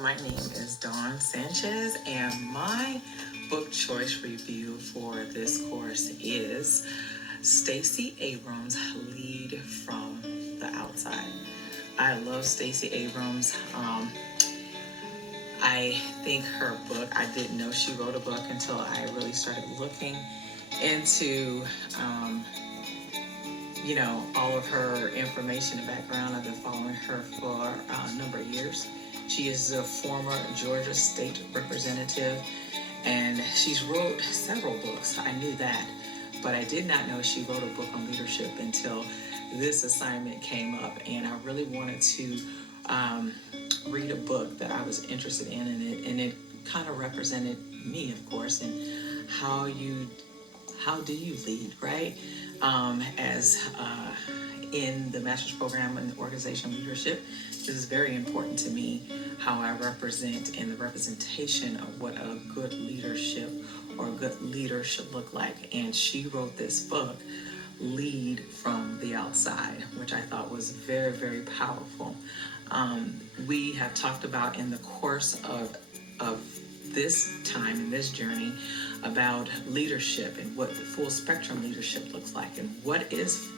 My name is Dawn Sanchez, and my book choice review for this course is Stacy Abrams Lead from the Outside. I love Stacy Abrams. I think her book, I didn't know she wrote a book until I really started looking into all of her information and background. I've been following her for a number of years. She is a former Georgia state representative, and she's wrote several books. I knew that, but I did not know she wrote a book on leadership until this assignment came up, and I really wanted to read a book that I was interested in, and it kind of represented me, of course, and how do you lead, right? As in the master's program in organizational leadership, this is very important to me, how I represent and the representation of what a good leadership or a good leader should look like. And she wrote this book, Lead from the Outside, which I thought was very, very powerful. We have talked about in the course of this time and this journey about leadership and what the full spectrum leadership looks like, and what is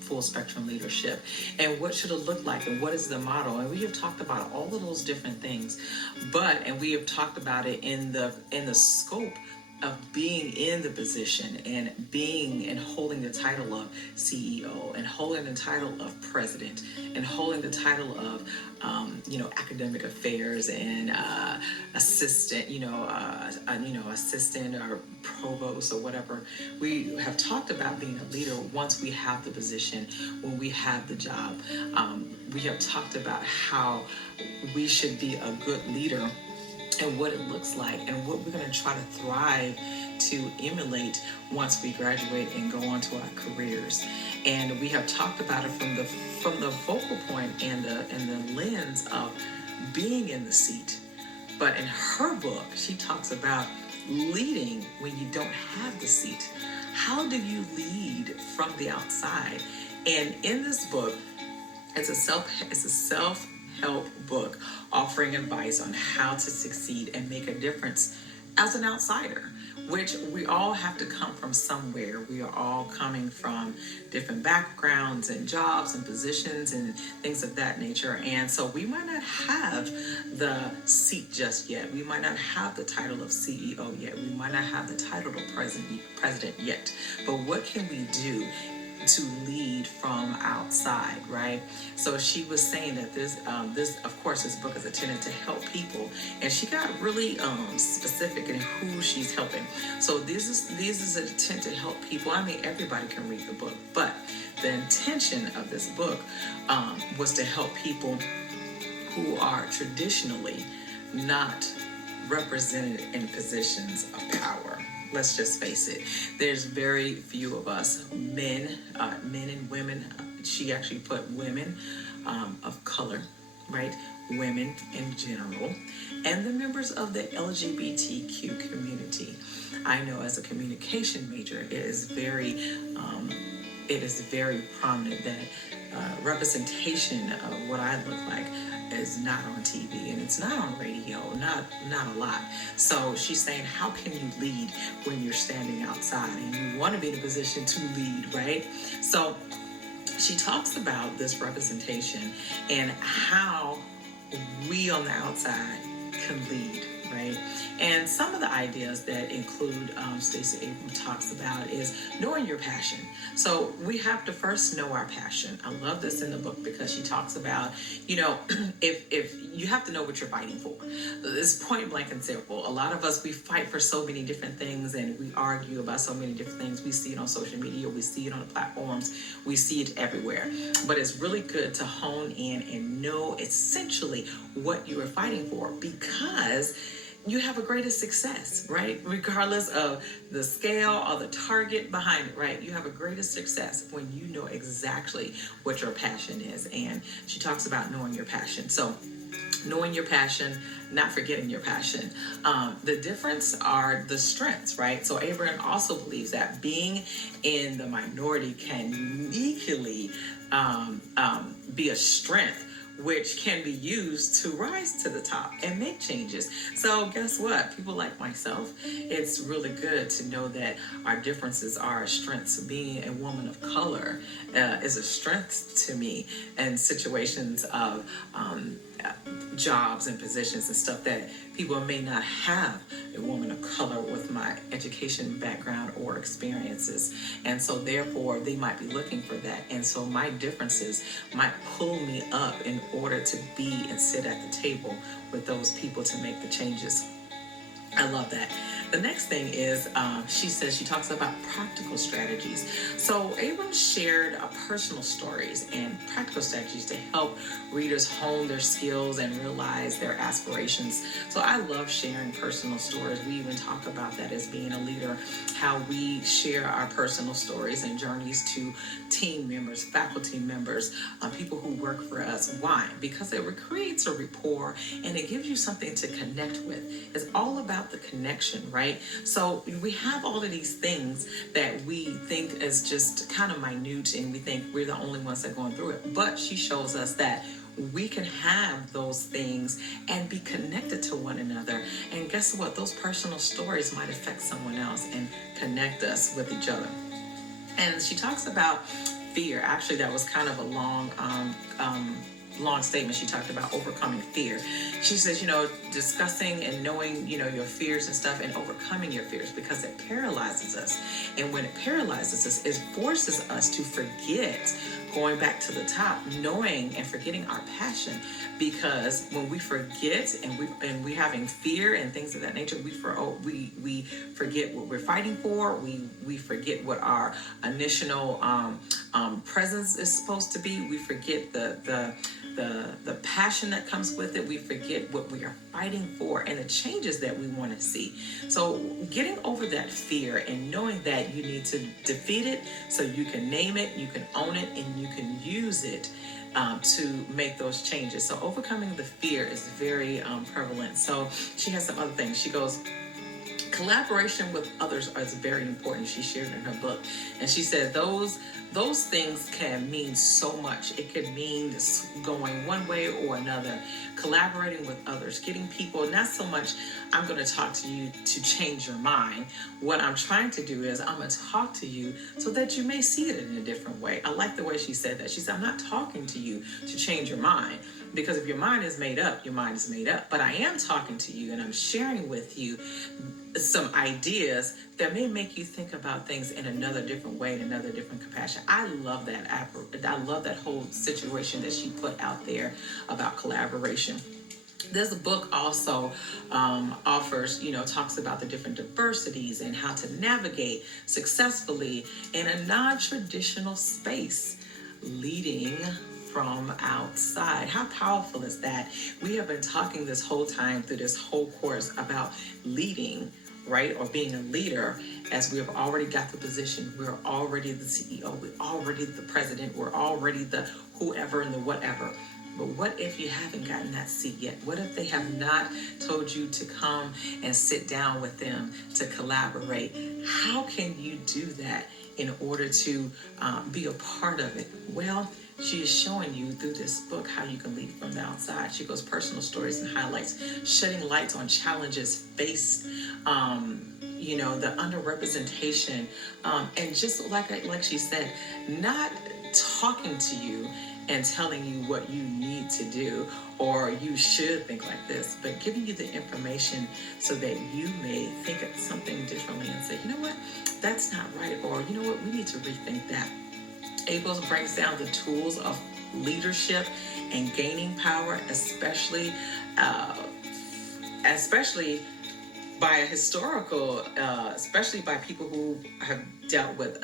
full spectrum leadership, and what should it look like, and what is the model. And we have talked about all of those different things, and we have talked about it in the scope of being in the position and being and holding the title of CEO, and holding the title of president, and holding the title of academic affairs and assistant, assistant or provost or whatever. We have talked about being a leader once we have the position, when we have the job. We have talked about how we should be a good leader and what it looks like, and what we're going to try to thrive to emulate once we graduate and go on to our careers. And we have talked about it from the focal point and the lens of being in the seat. But in her book, she talks about leading when you don't have the seat. How do you lead from the outside? And in this book, it's a self-help book offering advice on how to succeed and make a difference as an outsider, which we all have to come from somewhere. We are all coming from different backgrounds and jobs and positions and things of that nature. And so we might not have the seat just yet. We might not have the title of CEO yet. We might not have the title of president yet. But what can we do to lead from outside, right? So she was saying that this of course, this book is intended to help people, and she got really specific in who she's helping. So this is an intent to help people. I mean, everybody can read the book, but the intention of this book was to help people who are traditionally not represented in positions of power. Let's just face it. There's very few of us, men and women. She actually put women of color, right? Women in general, and the members of the LGBTQ community. I know as a communication major, it is very prominent that representation of what I look like is not on TV, and it's not on radio, not a lot. So she's saying, how can you lead when you're standing outside and you want to be in a position to lead, right? So she talks about this representation and how we on the outside can lead, right? And some of the ideas that include Stacy Abrams talks about is knowing your passion. So we have to first know our passion. I love this in the book because she talks about, if you have to know what you're fighting for. It's point blank and simple. A lot of us, we fight for so many different things, and we argue about so many different things. We see it on social media, we see it on the platforms, we see it everywhere. But it's really good to hone in and know essentially what you are fighting for, because you have a greater success, right? Regardless of the scale or the target behind it, right? You have a greater success when you know exactly what your passion is. And she talks about knowing your passion. So knowing your passion, not forgetting your passion. The difference are the strengths, right? So Abraham also believes that being in the minority can uniquely be a strength which can be used to rise to the top and make changes. So guess what? People like myself, it's really good to know that our differences are strengths. Being a woman of color is a strength to me in situations of jobs and positions and stuff that people may not have a woman of color with my education background or experiences. And so therefore they might be looking for that. And so my differences might pull me up in order to be and sit at the table with those people to make the changes. I love that. The next thing is, she talks about practical strategies. So Abrams shared personal stories and practical strategies to help readers hone their skills and realize their aspirations. So I love sharing personal stories. We even talk about that as being a leader, how we share our personal stories and journeys to team members, faculty members, people who work for us. Why? Because it creates a rapport and it gives you something to connect with. It's all about the connection, right? So we have all of these things that we think is just kind of minute and we think we're the only ones that are going through it. But she shows us that we can have those things and be connected to one another. And guess what? Those personal stories might affect someone else and connect us with each other. And she talks about fear. Actually, that was kind of a long statement. She talked about overcoming fear. She says, discussing and knowing, your fears and stuff and overcoming your fears, because it paralyzes us. And when it paralyzes us, it forces us to forget, going back to the top, knowing and forgetting our passion. Because when we forget and we having fear and things of that nature, we forget what we're fighting for. We forget what our initial presence is supposed to be. We forget the passion that comes with it. We forget what we are fighting for and the changes that we want to see. So getting over that fear and knowing that you need to defeat it so you can name it, you can own it, and you can use it to make those changes. So overcoming the fear is very prevalent. So she has some other things. She goes, collaboration with others is very important. She shared in her book, and she said those things can mean so much. It could mean going one way or another. Collaborating with others, getting people, not so much I'm going to talk to you to change your mind. What I'm trying to do is I'm going to talk to you so that you may see it in a different way. I like the way she said that. She said, I'm not talking to you to change your mind, because if your mind is made up, your mind is made up. But I am talking to you and I'm sharing with you some ideas that may make you think about things in another different way, in another different compassion. I love that. I love that whole situation that she put out there about collaboration. This book also offers, talks about the different diversities and how to navigate successfully in a non-traditional space, leading from outside. How powerful is that? We have been talking this whole time through this whole course about leading, right? Or being a leader, as we have already got the position. We're already the CEO. We're already the president. We're already the whoever and the whatever. But what if you haven't gotten that seat yet? What if they have not told you to come and sit down with them to collaborate? How can you do that in order to be a part of it? Well, she is showing you through this book how you can lead from the outside. She goes personal stories and highlights, shedding lights on challenges faced, the underrepresentation, and just like she said, not talking to you and telling you what you need to do or you should think like this, but giving you the information so that you may think of something differently and say, you know what, that's not right, or you know what, we need to rethink that. Abrams breaks down the tools of leadership and gaining power, especially by especially by people who have dealt with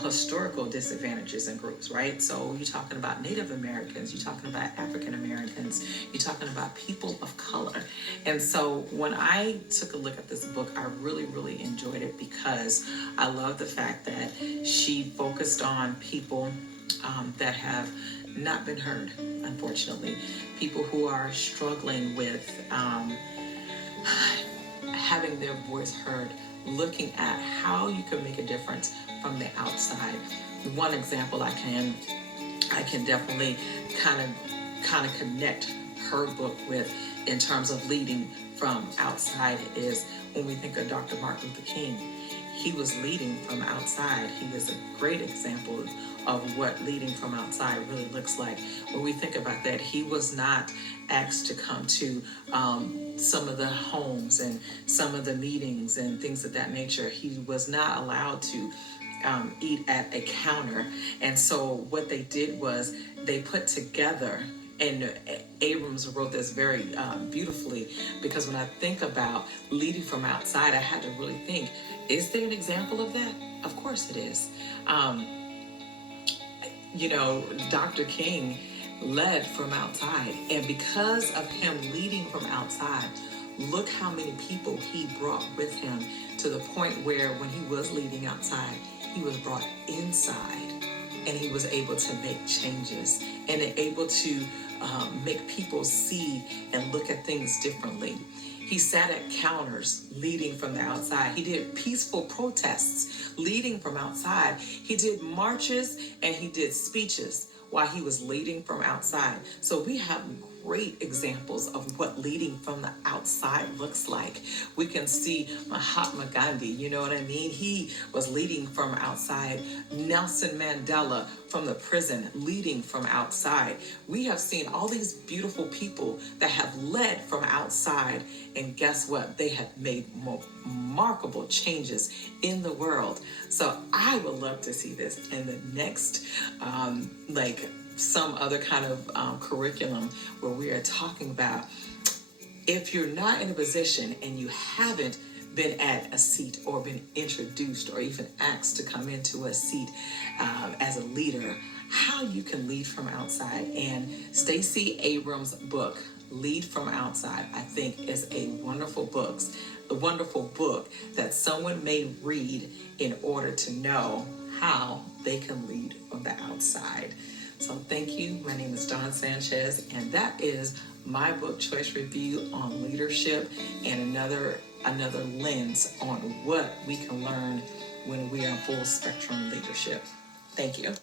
historical disadvantages in groups, right? So you're talking about Native Americans, you're talking about African Americans, you're talking about people of color. And so when I took a look at this book, I really, really enjoyed it because I love the fact that she focused on people that have not been heard, unfortunately. People who are struggling with having their voice heard, looking at how you can make a difference from the outside. One example I can definitely kind kind of connect her book with in terms of leading from outside is when we think of Dr. Martin Luther King. He was leading from outside. He is a great example of what leading from outside really looks like. When we think about that, he was not asked to come to some of the homes and some of the meetings and things of that nature. He was not allowed to eat at a counter. And so what they did was they put together, and Abrams wrote this very beautifully, because when I think about leading from outside, I had to really think, is there an example of that? Of course it is. Dr. King led from outside, and because of him leading from outside, look how many people he brought with him, to the point where when he was leading outside, he was brought inside, and he was able to make changes and able to make people see and look at things differently. He sat at counters leading from the outside. He did peaceful protests leading from outside. He did marches and he did speeches while he was leading from outside. So we have great examples of what leading from the outside looks like. We can see Mahatma Gandhi, you know what I mean? He was leading from outside. Nelson Mandela from the prison, leading from outside. We have seen all these beautiful people that have led from outside, and guess what? They have made remarkable changes in the world. So I would love to see this in the next, some other kind of curriculum where we are talking about, if you're not in a position and you haven't been at a seat or been introduced or even asked to come into a seat as a leader, how you can lead from outside. And Stacy Abrams' book, Lead from Outside, I think is a wonderful book that someone may read in order to know how they can lead from the outside. So thank you. My name is Dawn Sanchez, and that is my book choice review on leadership, and another lens on what we can learn when we are full spectrum leadership. Thank you.